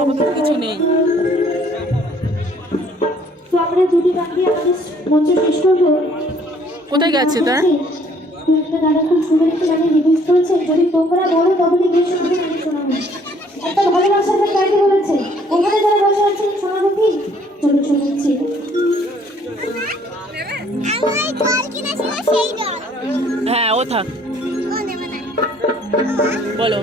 আপাতত কিছু নেই। তো আমরা দুটি গান দিয়ে আমাদের মঞ্চে শেষ করবো। কোথায় গেছে তার? একটা দাদা খুব সুন্দর একটা গানে রিকোয়েস্ট করেছে, যদি তোমরা বলো তবে গিয়ে শুনবে, আমি শোনাবো। একটা ভালোবাসার গান গাইতে বলেছে, ওখানে যারা বসে আছে শোনাবো কি? চলো শোনাচ্ছি। হ্যাঁ ও থাক, বলো।